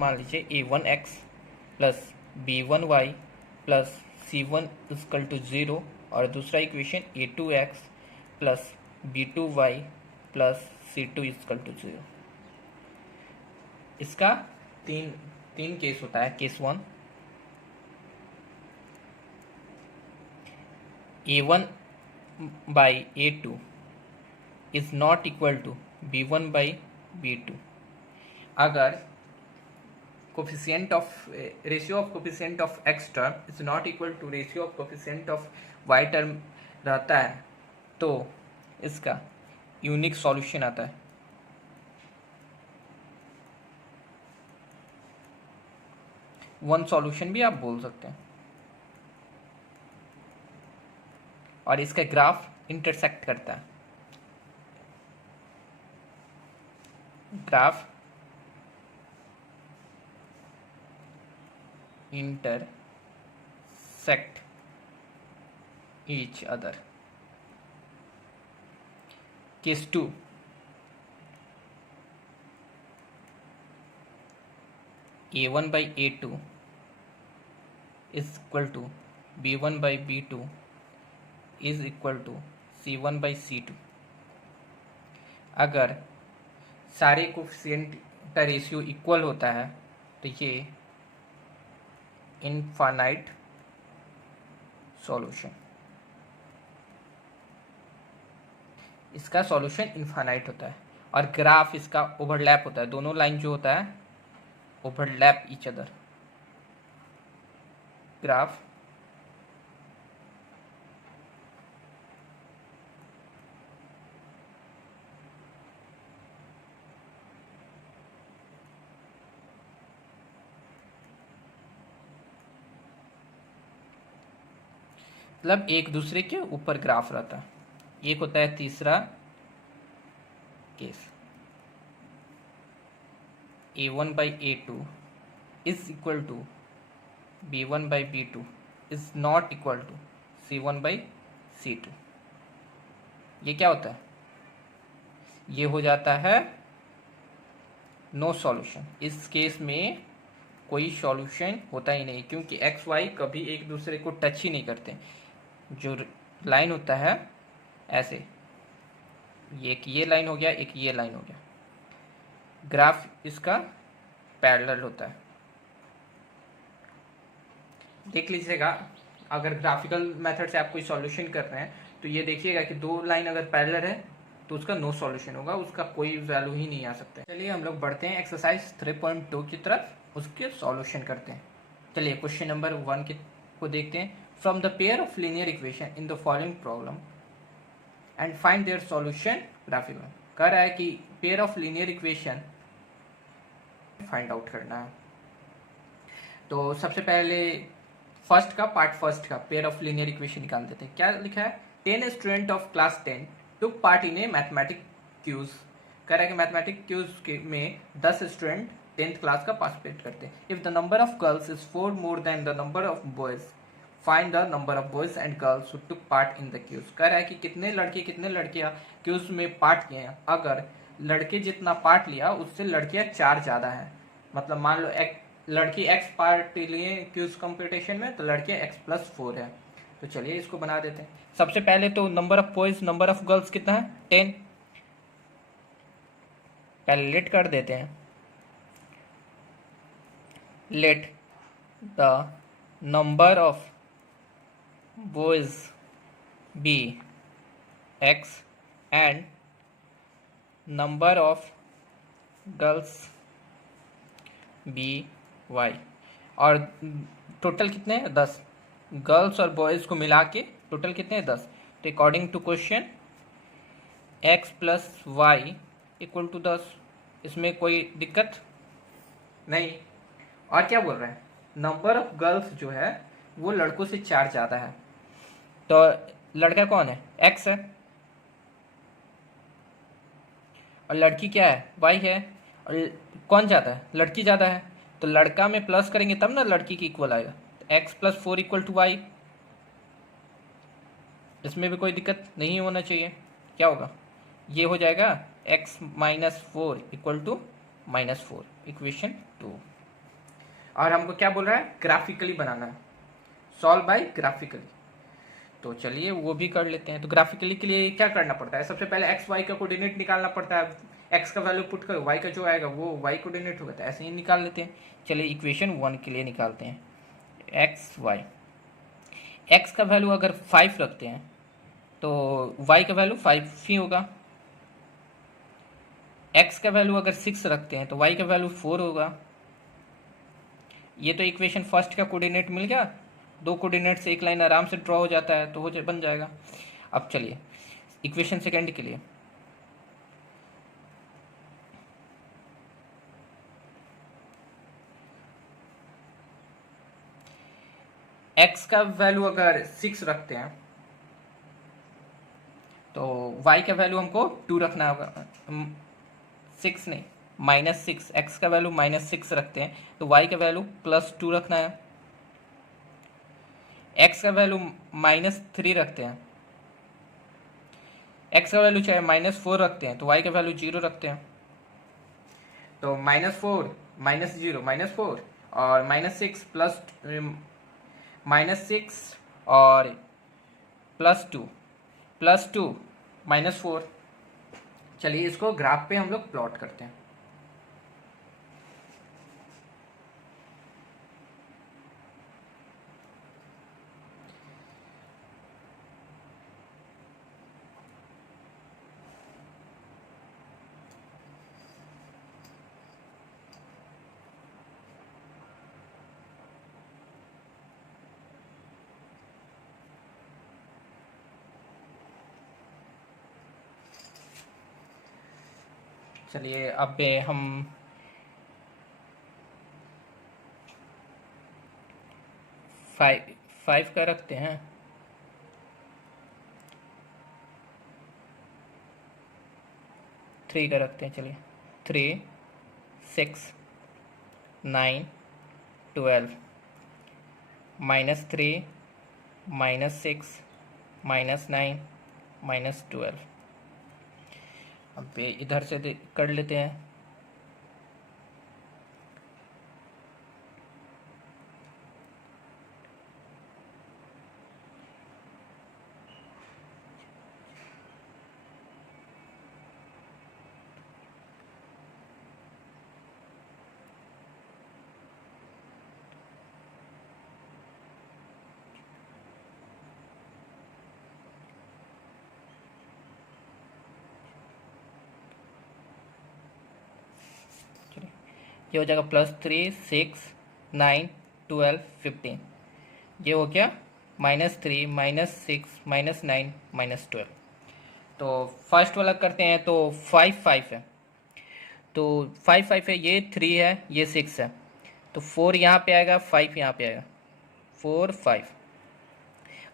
मान लीजिए a1x plus b1y plus c1 equal to 0 और दूसरा equation a2x plus b2y plus c2 equal to 0। इसका तीन तीन केस होता है। Case 1, a1 by a2 is not equal to b1 by b2। अगर coefficient of ratio of coefficient of x term is not equal to ratio of coefficient of y term रहता है तो इसका यूनिक सॉल्यूशन आता है। One solution भी आप बोल सकते हैं। और इसका ग्राफ इंटरसेक्ट करता है। Graph intersect each other। Case 2, a1 by a2 is equal to b1 by b2 is equal to c1 by c2। अगर सारे कोफिशिएंट का रेशियो इक्वल होता है तो ये इनफाइनाइट सॉल्यूशन, इसका सॉल्यूशन इनफाइनाइट होता है। और ग्राफ इसका ओवरलैप होता है, दोनों लाइन जो होता है ओवरलैप ईच अदर। ग्राफ मतलब एक दूसरे के ऊपर ग्राफ रहता है। एक होता है तीसरा case, a1 by a2 is equal to b1 by b2 is not equal to c1 by c2। ये क्या होता है? ये हो जाता है नो सॉल्यूशन। इस केस में कोई सॉल्यूशन होता ही नहीं, क्योंकि एक्स वाई कभी एक दूसरे को टच ही नहीं करते। जो लाइन होता है ऐसे, एक ये लाइन हो गया, एक ये लाइन हो गया। ग्राफ इसका पैरेलल होता है। देख लीजिएगा, अगर ग्राफिकल मेथड से आप कोई सॉल्यूशन कर रहे हैं तो ये देखिएगा कि दो लाइन अगर पैरेलल है तो उसका नो सॉल्यूशन होगा, उसका कोई वैल्यू ही नहीं आ सकता है। चलिए हम लोग बढ़ते हैं एक्सरसाइज 3.2 की तरफ, उसके सॉल्यूशन करते हैं। चलिए क्वेश्चन नंबर 1 को देखते हैं। From the pair of linear equation in the following problem and find their solution graphical. कह रहा है कि pair of linear equation find out करना है। तो सबसे पहले फर्स्ट का पेयर ऑफ लीनियर इक्वेशन निकाल देते हैं। क्या लिखा है? 10 student of class 10 took part in a mathematic quiz. कह रहा है कि मैथमेटिक क्यूज में 10 स्टूडेंट 10th क्लास का पार्टिसिपेट करते हैं। If the number of girls is 4 more than the number of boys, find the number of boys and girls who took part in the quiz. कह रहा है कि कितने लड़के कितने लड़कियां क्यूज में पार्ट किए हैं। अगर लड़के जितना पार्ट लिया उससे लड़कियां 4 ज़्यादा हैं, मतलब मान लो एक लड़की x पार्ट लिए क्यूज कंपटीशन में तो लड़के x+4 है। तो चलिए इसको बना देते हैं। सबसे पहले तो number of boys number of girls कितना है? 10। पहले लेट कर देते हैं। Let the number of boys be x and number of girls be y। और टोटल कितने हैं? 10। गर्ल्स और बॉयज़ को मिला के टोटल कितने हैं? 10। तो according to question x+y equal to 10। इसमें कोई दिक्कत नहीं। और क्या बोल रहे हैं? नंबर ऑफ गर्ल्स जो है वो लड़कों से 4 ज़्यादा है। तो लड़का कौन है? x है। और लड़की क्या है? y है। और कौन ज़्यादा है? लड़की ज़्यादा है। तो लड़का में प्लस करेंगे तब ना लड़की की इक्वल आएगा। तो x+4 इक्वल टू y। इसमें भी कोई दिक्कत नहीं होना चाहिए। क्या होगा? ये हो जाएगा x-4 इक्वल टू -4। इक्वेशन 2। और हमको क्या बोल रहा है, ग्राफिकली बनाना है, सॉल्व बाय ग्राफिकली। तो चलिए वो भी कर लेते हैं। तो ग्राफिकली के लिए क्या करना पड़ता है, सबसे पहले एक्स वाई का कोऑर्डिनेट निकालना पड़ता है। एक्स का वैल्यू पुट करो, वाई का जो आएगा वो वाई कोऑर्डिनेट होगा, तो ऐसे ही निकाल लेते हैं। चलिए इक्वेशन 1 के लिए निकालते हैं। एक्स वाई, एक्स का वैल्यू अगर 5 रखते हैं तो वाई का वैल्यू 5 ही होगा। एक्स का वैल्यू अगर 6 रखते हैं तो वाई का वैल्यू 4 होगा। ये तो इक्वेशन फर्स्ट का कोऑर्डिनेट मिल गया, दो कोऑर्डिनेट से एक लाइन आराम से ड्रॉ हो जाता है, तो बन जाएगा। अब चलिए इक्वेशन सेकंड के लिए, एक्स का वैल्यू अगर 6 रखते हैं तो वाई का वैल्यू हमको 2 रखना होगा। 6 नहीं, -6, एक्स का वैल्यू -6 रखते हैं तो वाई का वैल्यू +2 रखना है। एक्स का वैल्यू -3 रखते हैं, एक्स का वैल्यू चाहे -4 रखते हैं तो वाई का वैल्यू 0 रखते हैं। तो -4 -0 -4 और -6 प्लस -6 और +2 +2 -4। चलिए इसको ग्राफ पे हम लोग प्लॉट करते हैं। चलिए अब हम 5 का रखते हैं, 3 का रखते हैं। चलिए 3 6 9 12 -3 -6 -9 -12। अब इधर से कर लेते हैं। ये हो जाएगा +3 6 9 12 15। ये हो गया -3 -6 -9 -12। तो फर्स्ट वाला करते हैं तो 5 5 है, तो 5 5 है, ये 3 है, ये 6 है, तो 4 यहाँ पे आएगा, 5 यहाँ पे आएगा, 4 5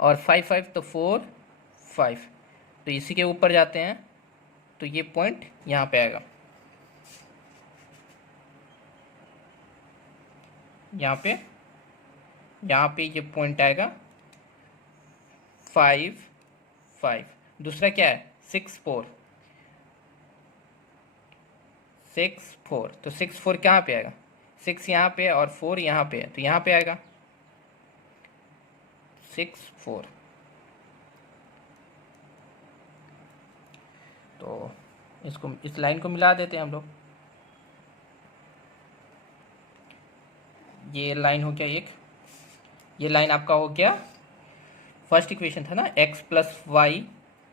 और 5 5 तो 4 5। तो इसी के ऊपर जाते हैं तो ये पॉइंट यहाँ पे आएगा, यहाँ पे ये पॉइंट आएगा 5 5। दूसरा क्या है 6 4 6 4, तो 6 4 कहाँ पे आएगा, 6 यहाँ पे और 4 यहाँ पे है, तो यहाँ पे आएगा 6 4। तो इसको, इस लाइन को मिला देते हैं हम लोग। ये लाइन हो गया एक, ये लाइन आपका हो गया, फर्स्ट इक्वेशन था ना x + y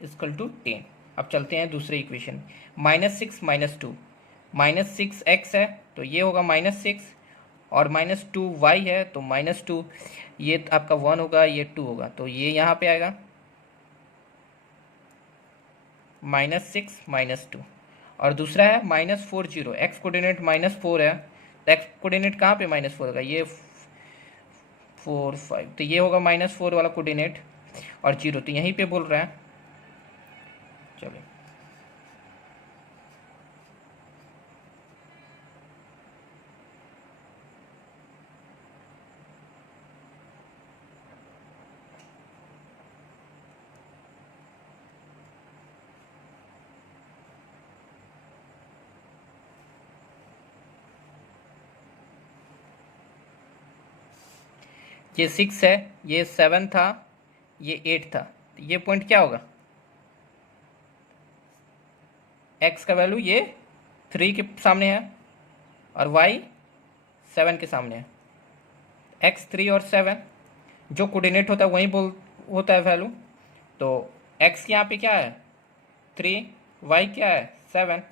= 10। अब चलते हैं दूसरे इक्वेशन, -6 -2, -6x है तो ये होगा -6 और -2y है तो -2, ये आपका 1 होगा, ये 2 होगा, तो ये यहाँ पे आएगा -6 -2। और दूसरा है -4 0, एक्स कोऑर्डिनेट -4 है, तो एक्स कोऑर्डिनेट कहाँ पे -4 होगा, ये 4 5, तो ये होगा -4 वाला कोऑर्डिनेट और 0 तो यहीं पे बोल रहा है। चलिए ये 6 है, ये 7 था, ये 8 था, तो ये पॉइंट क्या होगा? x का वैल्यू ये 3 के सामने है और y 7 के सामने है। x 3 और 7 जो कोऑर्डिनेट होता है वही बोल होता है वैल्यू। तो x यहाँ पे क्या है 3, y क्या है 7,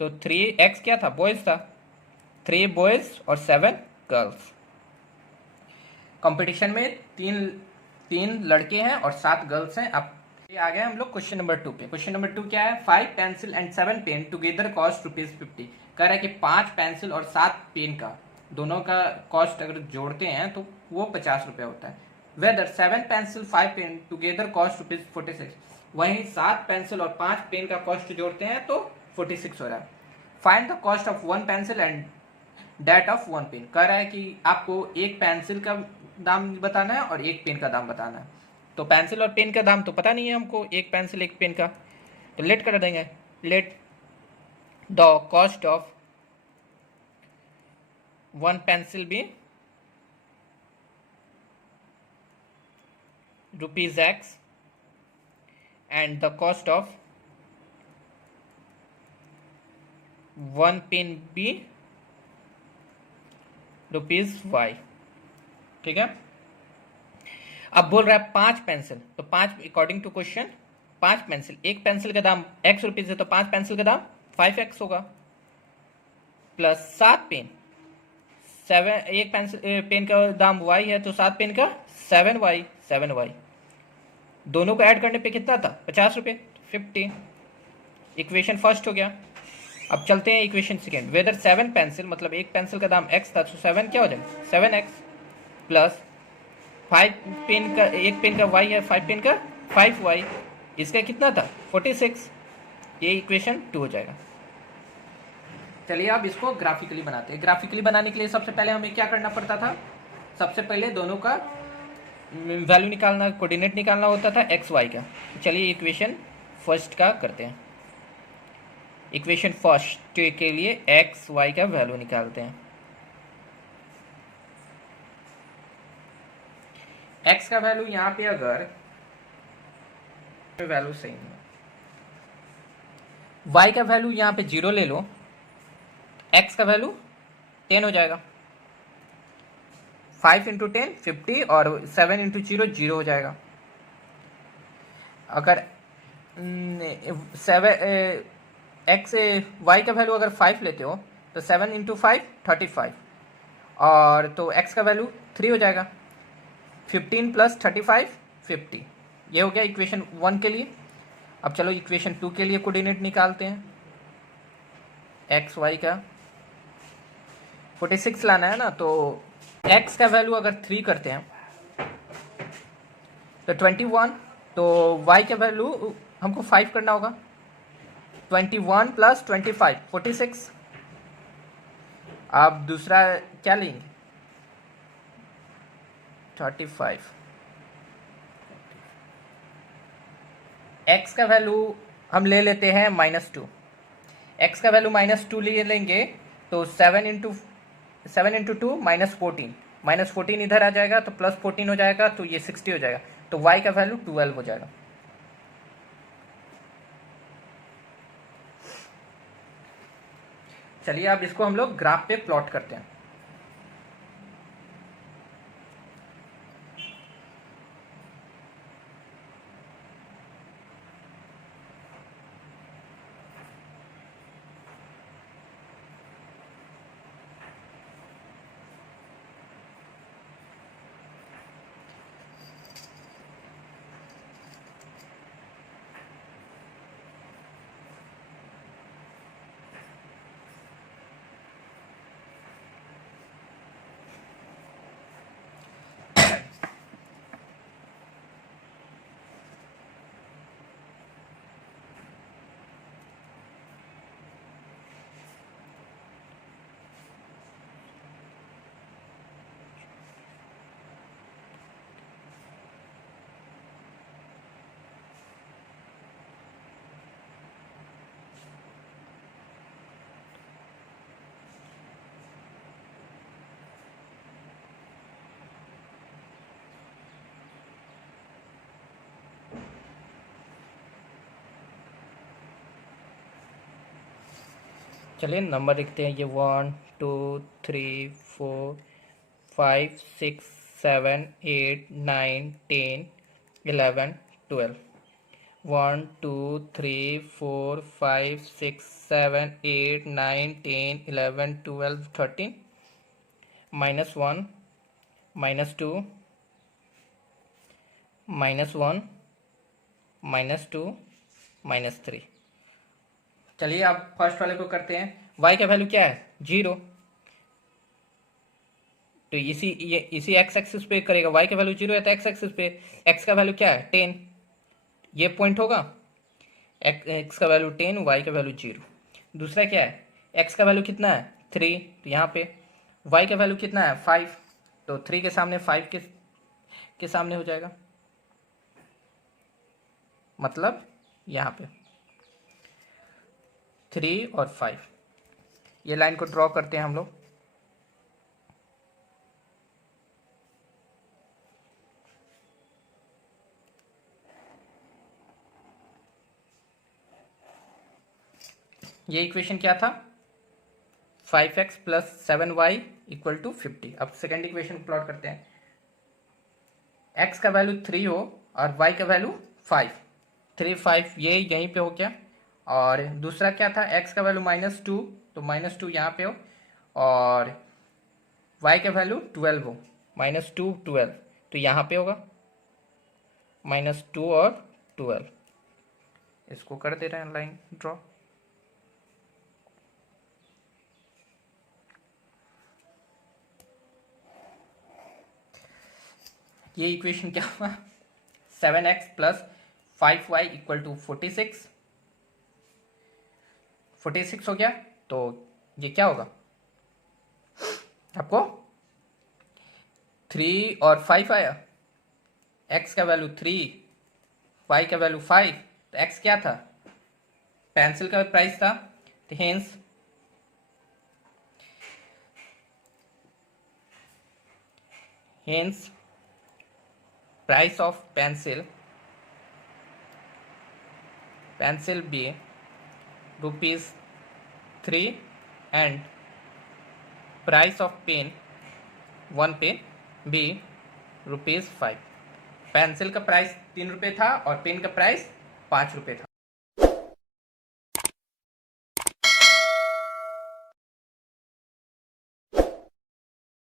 तो 3x क्या था? बॉयज़ था, 3 बॉयज़ और 7 गर्ल्स। कंपटीशन में तीन लड़के हैं और 7 गर्ल्स हैं। अब ये आ गए हम लोग क्वेश्चन नंबर 2 पे। क्वेश्चन नंबर 2 क्या है? 5 pencil and 7 pen together cost ₹50। कह रहा है कि 5 पेंसिल और 7 पेन का दोनों का कॉस्ट अगर जोड़ते हैं तो वो ₹50 होता है। Whether 7 pencil 5 pen together cost ₹46। वहीं 7 पेंसिल और 5 पेन का कॉस्ट जोड़ते हैं तो 46 हो रहा है। Find the cost of 1 pencil and that of 1 pen. कह रहा है कि आपको एक पेंसिल का दाम बताना है और एक पेन का दाम बताना है। तो पेंसिल और पेन का दाम तो पता नहीं है हमको, एक पेंसिल एक पेन का, तो लेट कर देंगे। Let the cost of 1 pencil be ₹X and the cost of 1 pen be ₹Y। ठीक है। अब बोल रहा है 5 पेंसिल, तो 5 अकॉर्डिंग टू क्वेश्चन 5 पेंसिल, एक पेंसिल का दाम ₹X है तो 5 पेंसिल का दाम 5X होगा, प्लस 7 पेन, 7 एक पेंसिल पेन का दाम Y है तो 7 पेन का 7Y। दोनों को ऐड करने पे कितना था? ₹50, 50। इक्वेशन फर्स्ट हो गया। अब चलते हैं इक्वेशन सेकेंड। वेदर 7 पेंसिल, मतलब एक पेंसिल का दाम X था तो 7 क्या हो जाएगा? 7X प्लस 5 पेन का, एक पेन का Y है, 5 पेन का 5Y, इसका कितना था? 46। ये इक्वेशन 2 हो जाएगा। चलिए अब इसको ग्राफिकली बनाते हैं। ग्राफिकली बनाने के लिए सबसे पहले हमें क्या करना पड़ता था? सबसे पहले दोनों का वैल्यू निकालना, कोऑर्डिनेट निकालना होता था XY का। चलिए इक्वेशन फर्स्ट का करते हैं। इक्वेशन फर्स्ट के लिए XY का वैल्यू निकालते हैं। x का वैल्यू यहाँ पे अगर वैल्यू सही नहीं है, y का वैल्यू यहाँ पे 0 ले लो, x का वैल्यू 10 हो जाएगा। 5 इंटू 10 50 और 7 इंटू 0 0 हो जाएगा। अगर y का वैल्यू अगर 5 लेते हो तो 7 इंटू 5 35, और तो x का वैल्यू 3 हो जाएगा। 15 प्लस 35 50। ये हो गया इक्वेशन 1 के लिए। अब चलो इक्वेशन 2 के लिए कोऑर्डिनेट निकालते हैं। XY का 46 लाना है ना, तो x का वैल्यू अगर 3 करते हैं तो 21, तो y का वैल्यू हमको 5 करना होगा। 21 प्लस 25 46। अब दूसरा क्या लेंगे? 35। x का वैल्यू हम ले लेते हैं -2। x का वैल्यू -2 ले लेंगे तो 7 इंटू 2 -14 इधर आ जाएगा तो +14 हो जाएगा, तो ये 60 हो जाएगा। तो y का वैल्यू 12 हो जाएगा। चलिए अब इसको हम लोग ग्राफ पे प्लॉट करते हैं। चलिए नंबर लिखते हैं, ये 1 2 3 4 5 6 7 8 9 10 11 12। 1 2 3 4 5 6 7 8 9 10 11 12 13 -1 -2 -1 -2 -3। चलिए अब फर्स्ट वाले को करते हैं। y का वैल्यू क्या है? 0। तो इसी x एक्सिस पे करेगा। y का वैल्यू 0 है तो x एक्सिस पे x का वैल्यू क्या है? 10। ये पॉइंट होगा। x का वैल्यू 10, y का वैल्यू 0। दूसरा क्या है? x का वैल्यू कितना है? 3। तो यहाँ पे y का वैल्यू कितना है? 5। तो 3 के सामने 5 के सामने हो जाएगा, मतलब यहाँ पे 3 और 5। ये लाइन को ड्रॉ करते हैं हम लोग। ये इक्वेशन क्या था? 5x plus 7y equal to 50। अब सेकेंड इक्वेशन प्लॉट करते हैं। x का वैल्यू 3 हो और y का वैल्यू 5। 3 5 ये यहीं पे हो गया। और दूसरा क्या था? x का वैल्यू -2, तो -2 यहाँ पे हो, और y का वैल्यू 12 हो, -2 12, तो यहाँ पे होगा -2 और 12। इसको कर दे रहे हैं लाइन ड्रॉ। ये इक्वेशन क्या हुआ? 7x plus 5y equal to 46। 46 हो गया। तो ये क्या होगा आपको? 3 और 5 आया। x का वैल्यू 3, y का वैल्यू 5। तो x क्या था? पेंसिल का प्राइस था। तो hence price of pencil B ₹3 and price of pen 1 pen B ₹5। Pencil का प्राइस 3 रुपये था और पेन का प्राइस 5 रुपये था।